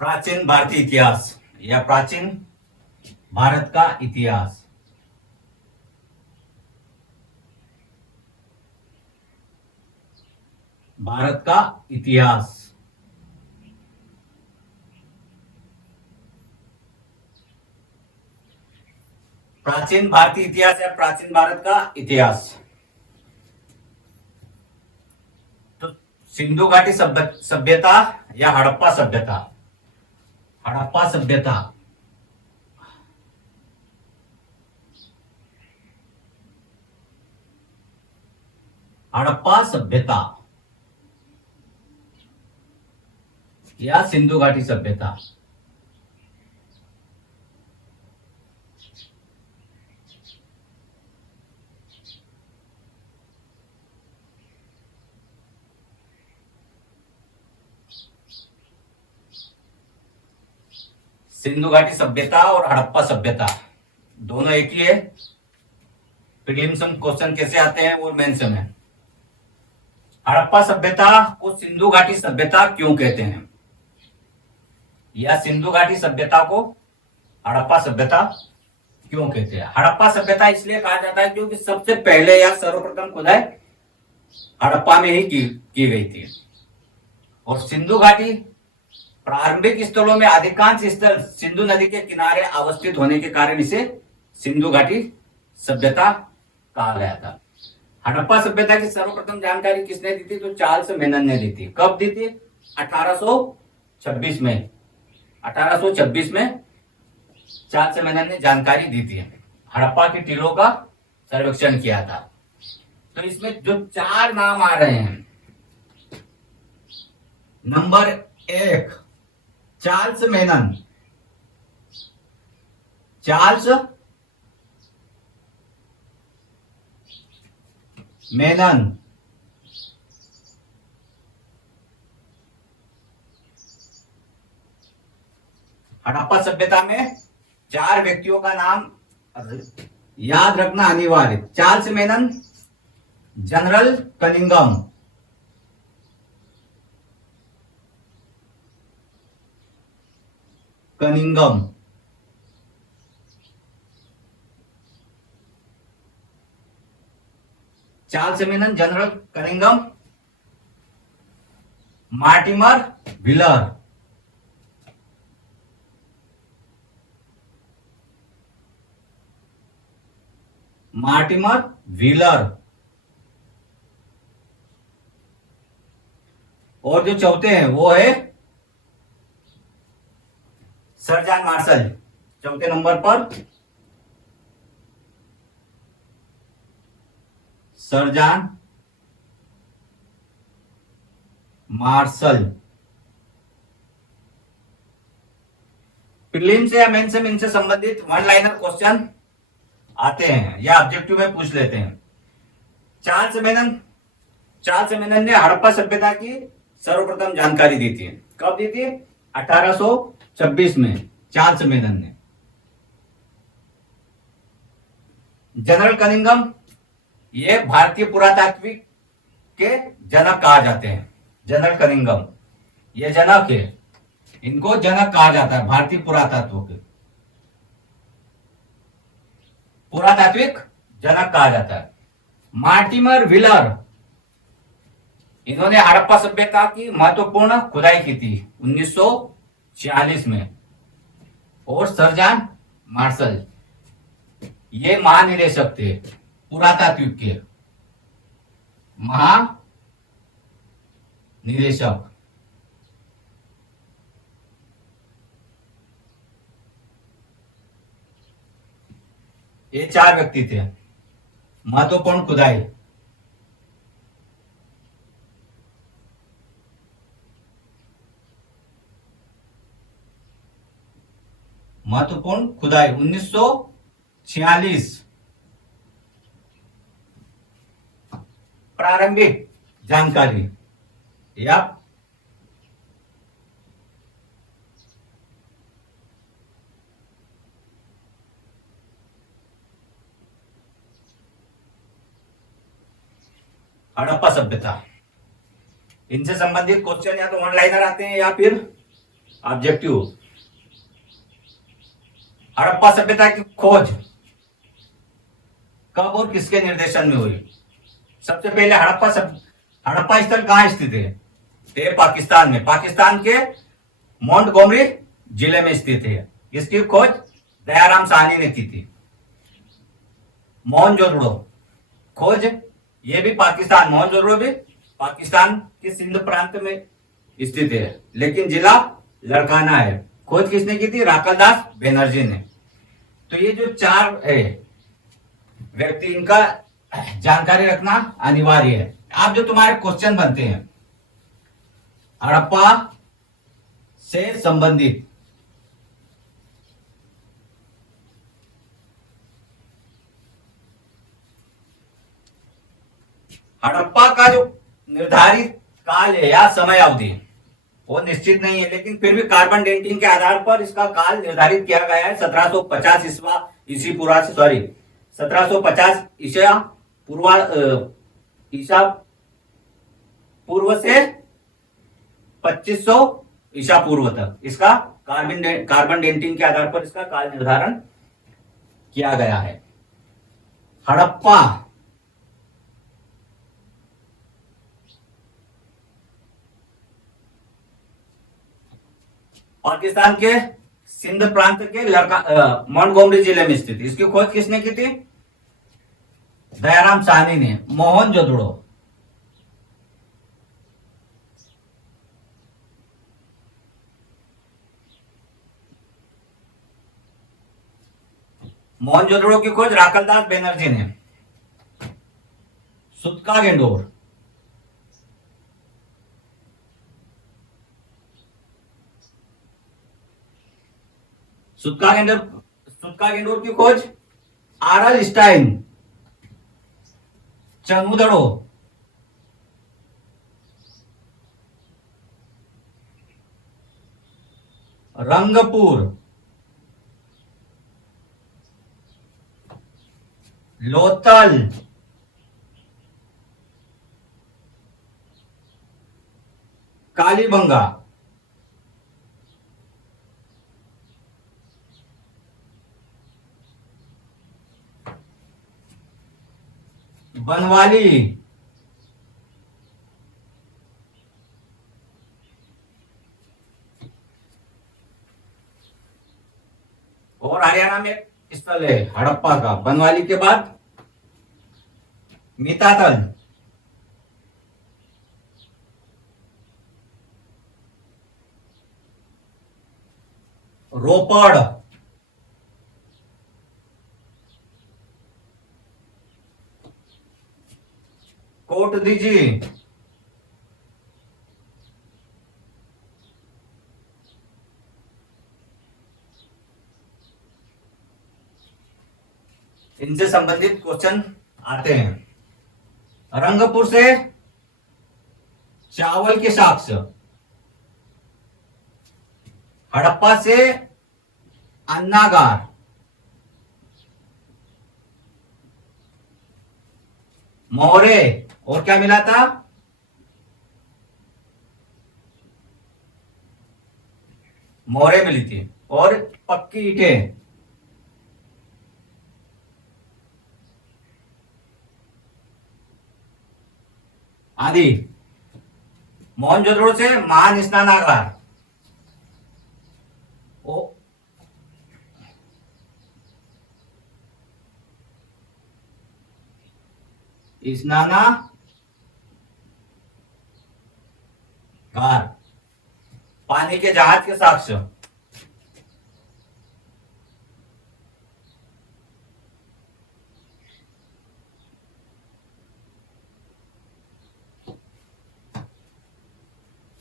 प्राचीन भारतीय इतिहास या प्राचीन भारत का इतिहास। भारत का इतिहास। प्राचीन भारतीय इतिहास या प्राचीन भारत का इतिहास। तो सिंधु घाटी सभ्यता या हड़प्पा सभ्यता। हड़प्पा सभ्यता हड़प्पा सभ्यता या सिंधु घाटी सभ्यता। सिंधु घाटी सभ्यता और हड़प्पा सभ्यता दोनों एक ही है। प्रीलिम्स में क्वेश्चन कैसे आते हैं वो मेंस में। हड़प्पा सभ्यता को सिंधु घाटी सभ्यता क्यों कहते हैं, या सिंधु घाटी सभ्यता को हड़प्पा सभ्यता क्यों कहते हैं। हड़प्पा सभ्यता इसलिए कहा जाता है क्योंकि सबसे पहले या सर्वप्रथम खुदाई हड़प्पा में ही की गई थी, और सिंधु घाटी प्रारंभिक स्थलों में अधिकांश स्थल सिंधु नदी के किनारे अवस्थित होने के कारण इसे सिंधु घाटी सभ्यता कहा गया था। हड़प्पा सभ्यता की सर्वप्रथम जानकारी किसने दी थी, तो चार्ल्स मेनन ने दी थी। कब दी थी, 1826 में। 1826 में चार्ल्स मेनन ने जानकारी दी थी। हड़प्पा की टीलों का सर्वेक्षण किया था। तो इसमें जो चार नाम आ रहे हैं, number 1 Charles Menon. Charles Menon, Harappa सभ्यता में 4 व्यक्तियों का नाम याद रखना अनिवार्य। Charles Menon, general Cunningham, Charles Menon, general Cunningham, Mortimer wheeler. Mortimer wheeler. और जो चौथे हैं वो है सर जॉन मार्शल। चौथे नंबर पर सर जॉन मार्शल। प्रीलिम्स या मेंस में इनसे संबंधित वन लाइनर क्वेश्चन आते हैं या ऑब्जेक्टिव में पूछ लेते हैं। चार्ल्स मेनन ने हड़प्पा सभ्यता की सर्वप्रथम जानकारी दी थी। कब दी थी, 1826 में चार्ल्स मेनन ने। जनरल कनिंगम, ये भारतीय पुरातात्विक के जनक कहा जाते हैं। जनरल कनिंगम ये जनक है, इनको जनक कहा जाता है भारतीय पुरातत्व के। पुरातात्विक जनक कहा जाता है। मार्टिमर व्हीलर, इन्होंने हड़प्पा सभ्यता की महत्वपूर्ण खुदाई की थी 1946 में। और सर जॉन मार्शल ये महानिदेशक थे पुरातात्विक के, महानिदेशक। ये 4 व्यक्ति थे। महत्वपूर्ण खुदाई, महत्वपूर्ण खुदाई 1946। प्रारंभिक जानकारी या हड़प्पा सभ्यता, इनसे संबंधित क्वेश्चन या तो वन लाइनर आते हैं या फिर ऑब्जेक्टिव, हड़प्पा सभ्यता की खोज कब और किसके निर्देशन में हुई? सबसे पहले हड़प्पा स्थल कहाँ स्थित है? ये पाकिस्तान में, पाकिस्तान के मोंटगोमरी जिले में स्थित है। इसकी खोज दयाराम साहनी ने की थी। मोहनजोदड़ो खोज, ये भी पाकिस्तान, मोहनजोदड़ो भी पाकिस्तान के सिंध प्रांत में स्थित है, लेकिन जिला लड़काना है। खोज किसने की थी? राकलदास बनर्जी ने। तो ये जो चार है व्यक्ति, इनका जानकारी रखना अनिवार्य है। आप जो तुम्हारे क्वेश्चन बनते हैं हड़प्पा से संबंधित, हड़प्पा का जो निर्धारित काल है या समय अवधि वो निश्चित नहीं है, लेकिन फिर भी कार्बन डेटिंग के आधार पर इसका काल निर्धारित किया गया है 1750 ईसा पूर्व से, सॉरी 1750 ईसा पूर्व से 2500 ईसा पूर्व तक इसका कार्बन डेटिंग के आधार पर इसका काल निर्धारण किया गया है। हड़प्पा पाकिस्तान के सिंध प्रांत के मोंटगोमरी जिले में स्थित। इसकी खोज किसने की थी? दयाराम साहनी ने। मोहनजोदड़ो, मोहनजोदड़ो की खोज राकलदास बनर्जी ने। सुत्का गेंडोर, सुत्का गेंडोर की खोज आरल स्टाइन। चंगुदड़ो, रंगपुर, लोथल, कालीबंगा, बनवाली, और हरियाणा में स्थल है हड़प्पा का बनवाली के बाद मिताथल, रोपड़, कोटदीजी, इनसे संबंधित क्वेश्चन आते हैं। रंगपुर से चावल के साक्ष्य, हड़प्पा से अन्नागार, मोहरे, और क्या मिला था? मोहरे मिली थी, और पक्की ईंटें। आदि। मोहनजोदड़ो से महान स्नानागार, स्नानागार, पानी के जहाज के साक्ष्य,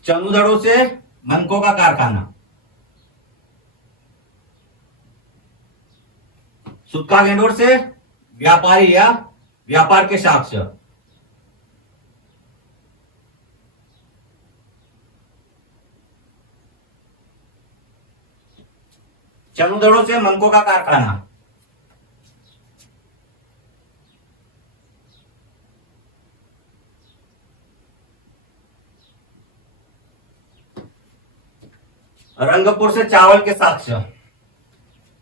चंगुदड़ो से मनकों का कारखाना, सुत्का गेंडोर से व्यापारी या व्यापार के साक्ष्य, चंगुदड़ो से मनकों का कारखाना, रंगपुर से चावल के साक्ष्य,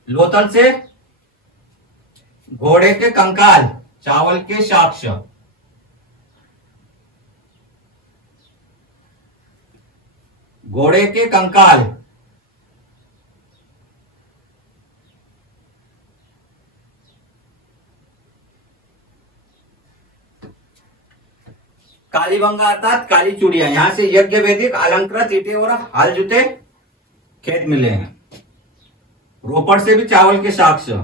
लोथल से घोड़े के कंकाल, चावल के साक्ष्य, घोड़े के कंकाल, कालीबंगा अर्थात काली चूड़ियां, यहां से यज्ञ वैदिक अलंकृत ईटे और हाल जूते खेत मिले हैं। रोपड़ से भी चावल के साक्ष्य।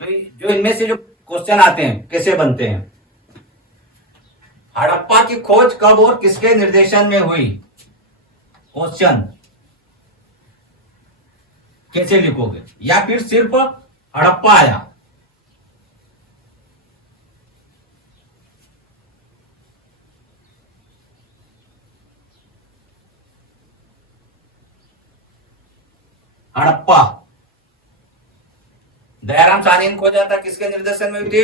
तो जो इनमें से जो क्वेश्चन आते हैं कैसे बनते हैं, हड़प्पा की खोज कब और किसके निर्देशन में हुई, क्वेश्चन कैसे लिखोगे, या फिर सिर्फ हड़प्पा आया। हड़प्पा दयाराम साहनी ने खोजा था, किसके निर्देशन में हुई थी,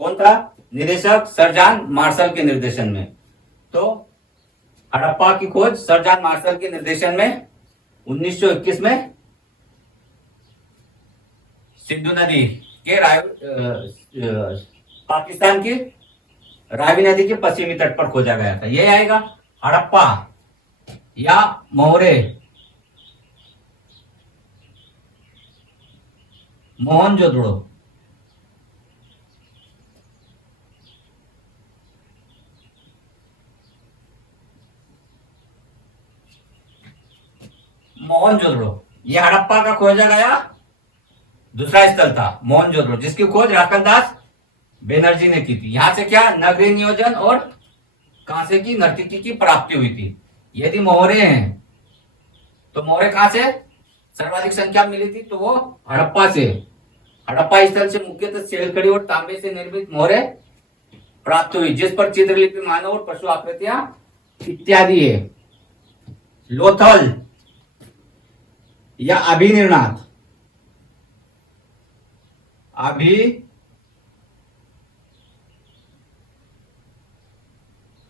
कौन था निदेशक, सरजान मार्शल के निर्देशन में। तो हड़प्पा की खोज सरजान मार्शल के निर्देशन में 1921 में सिंधु नदी के पाकिस्तान की रावी नदी के पश्चिमी तट पर खोजा गया था। ये आएगा हड़प्पा या मोहरे, मोहनजोदड़ो। मोहनजोदड़ो, ये हड़प्पा का खोजा गया दूसरा स्थल था मोहनजोदड़ो, जिसकी खोज राकलदास बनर्जी ने की थी। यहां से क्या नगरीय नियोजन और कांसे की नर्तकी की प्राप्ति हुई थी। यदि मोहरे हैं तो मोहरे कहां से सर्वाधिक संख्या मिली थी, तो वो हड़प्पा से। हड़प्पा स्थल से मुख्यतः सेलकड़ी और तांबे से निर्मित मोहरे प्राप्त हुई, जिस पर चित्रलिपि, मानव और पशु आकृतियां इत्यादि है। लोथल या अभिनिर्णात, अभी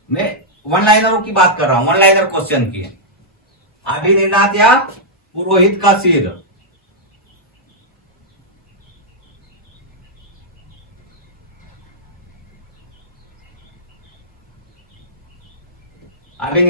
मैं वन लाइनरों की बात कर रहा हूं, वन लाइनर क्वेश्चन की। अभिनिर्णात या पुरोहित का सिर, अभिनिर्णात